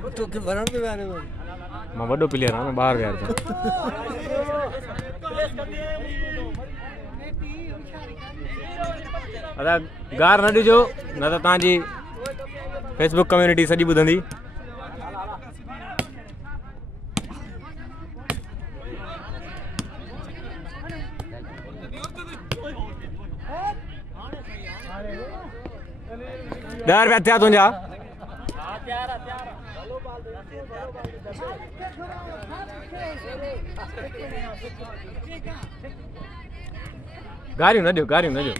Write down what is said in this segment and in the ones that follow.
तो के भरण के बारे में मां वॾो प्लेयर आहे न ॿाहिरि विया दादा गार न ॾिजो न त तव्हांजी फेसबुक कम्यूनिटी सॼी ॿुधंदी। ॾह रुपया थिया तुंहिंजा। गारियूं न ॾियो गारियूं न ॾियो।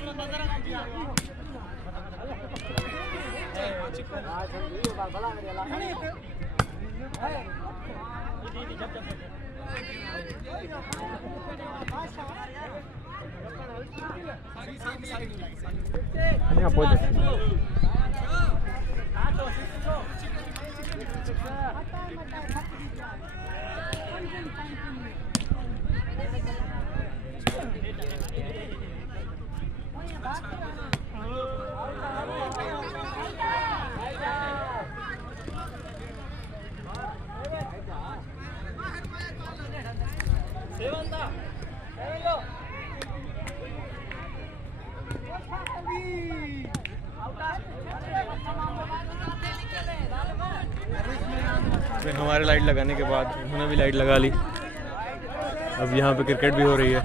हमारे लाइट लगाने के बाद उन्होंने भी लाइट लगा ली। अब यहाँ पे क्रिकेट भी हो रही है।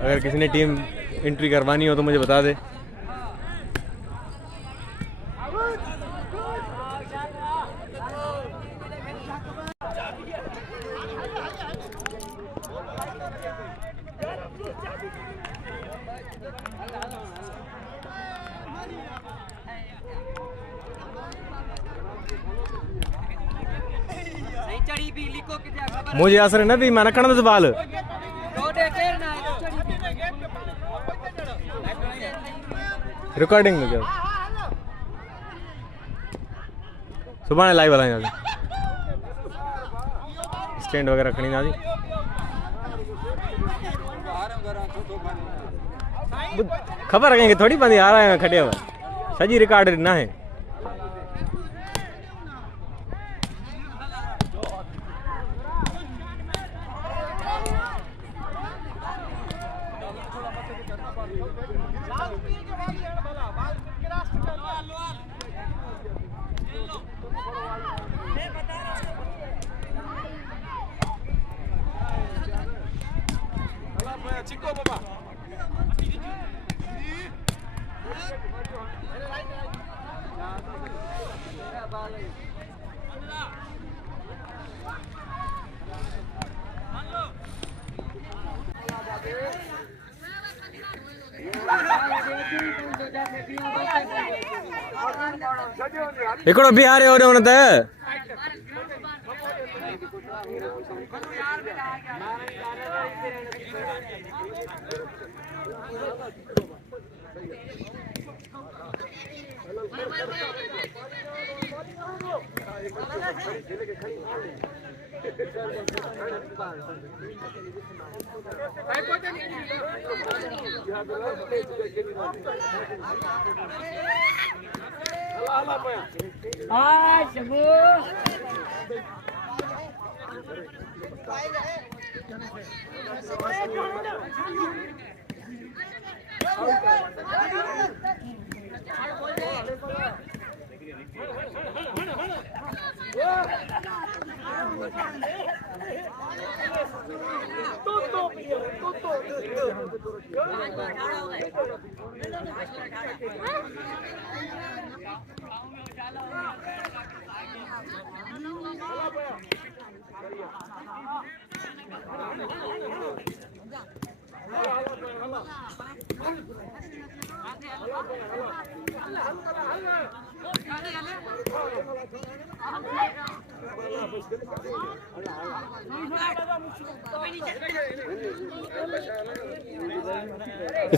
अगर किसी ने टीम एंट्री करवानी हो तो मुझे बता दे। मुझे असर न थी मैं न खणंदुसि बाल। रिकॉर्डिंग में कयो सुभाणे लाइव हलाईंदासीं। स्टैंड वग़ैरह खणी ईंदासीं। ख़बर कंहिंखे थोड़ी पवंदी हाराए में खटियव सॼी रिकॉर्ड न आहे। हिकिड़ो बिहार हो न त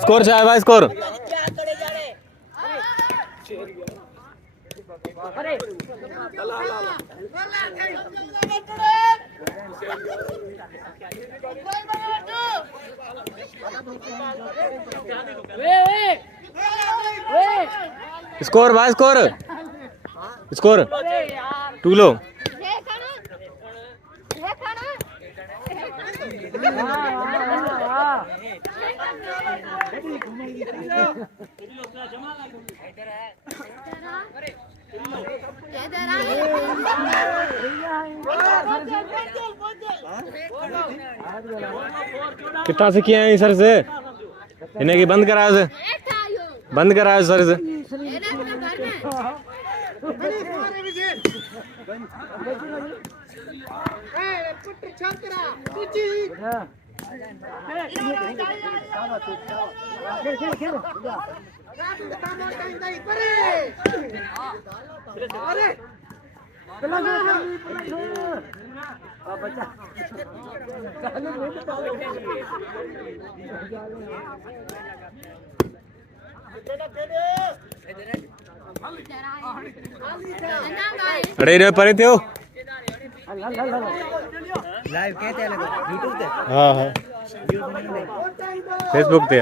स्कोर छा आहे भाई स्कोर स्कोर भाई स्कोर स्कोर 2 लो कितना से किया है सर से इन्हें की बंद करा से बंद करा सर से अरे रे परे थे हो लाइव कहते हैं यूट्यूब पे हाँ हाँ फेसबुक पे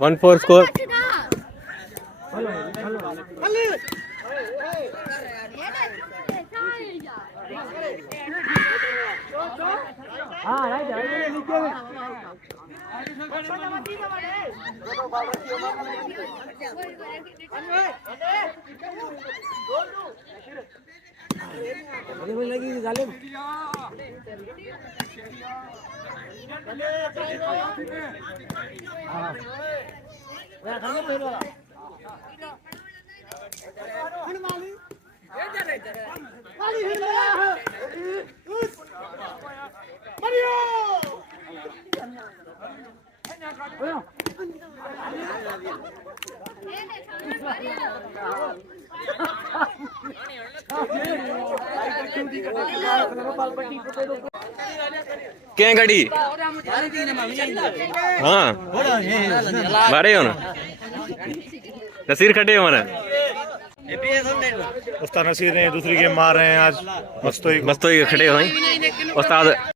वन फोर स्कोर क्या घड़ी हाँ बारे हो ना नसीर खटे हो ना उस्ताद नसीर ने दूसरी गेम मार रहे हैं आज मस्तोई खड़े हो उस्ताद